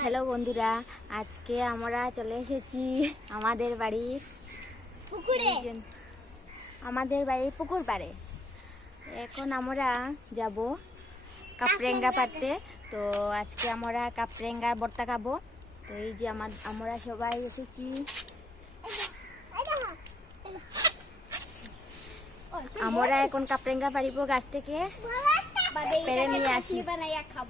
Hello বন্ধুরা আজকে আমরা চলে এসেছি আমাদের বাড়ির পুকুরে। আমাদের বাড়ির পুকুর পাড়ে। এখন আমরা যাব কাপরেঙ্গা পাড়তে। তো আজকে আমরা কাপরেঙ্গার বর্তা খাব। তো এই যে আমার আমরা সবাই এসেছি। আমরা এখন কাপরেঙ্গা পারিব গাছ থেকে। পেরে নিয়ে আসি। বানাইয়া খাব।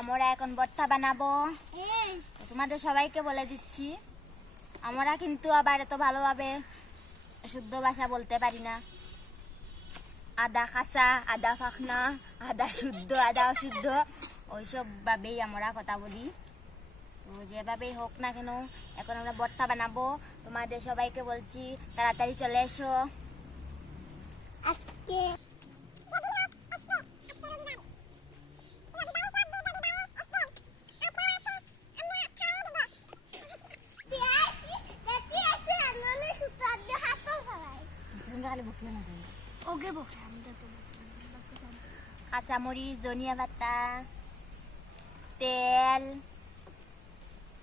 আমরা এখন ভর্তা বানাবো। তোমাদের সবাইকে বলে দিচ্ছি, আমরা কিন্তু আবার এত ভালোভাবে শুদ্ধ ভাষা বলতে পারি না। আদা খাসা আদা ফাখনা আদা শুদ্ধ, আদা অশুদ্ধ ওইসব ভাবেই আমরা কথা বলি। তো যেভাবেই হোক না কেন, এখন আমরা ভর্তা বানাবো। তোমাদের সবাইকে বলছি, তাড়াতাড়ি চলে এসো। আজকে ওকে কাঁচামরিচ ধনিয়া পাতা তেল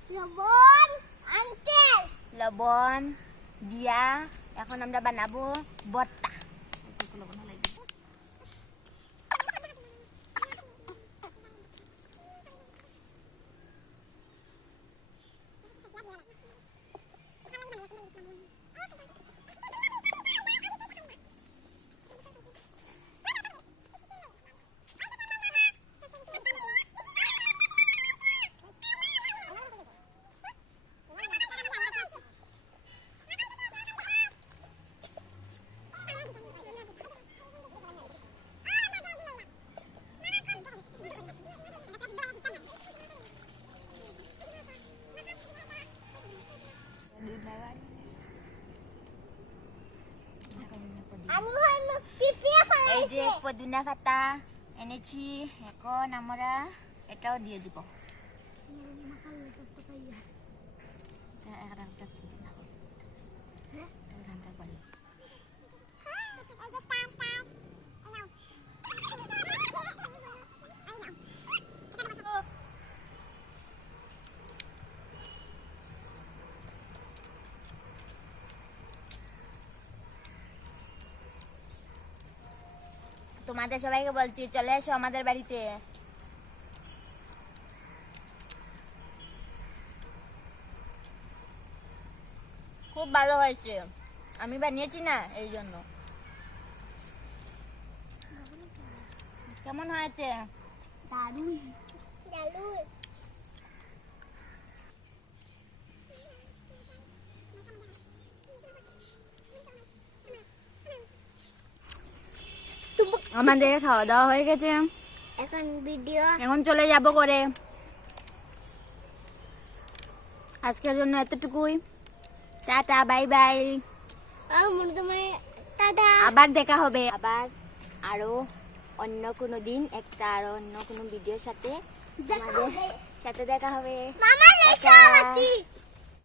লবণ লবণ দিয়া এখন আমরা বানাবো ভর্তা এই ফেলাই যে পদিনা পাতা এনেছি এখন আমরা এটাও দিয়ে দিব তোমাদের সবাইকে বলছি চলে এসো আমাদের বাড়িতে। খুব ভালো হয়েছে। আমি বানিয়েছি না এই জন্য। কেমন হয়েছে? দারুণ দারুণ আমাদের খাওয়া দাওয়া হয়ে গেছে। এখন ভিডিও এখন চলে যাব করে আজকের জন্য এতটুকুই। Tata bye bye. আবার দেখা হবে। আবার আরও অন্য কোনো দিন একটা আরও অন্য কোনো ভিডিওর সাথে আমাদের সাথে দেখা হবে।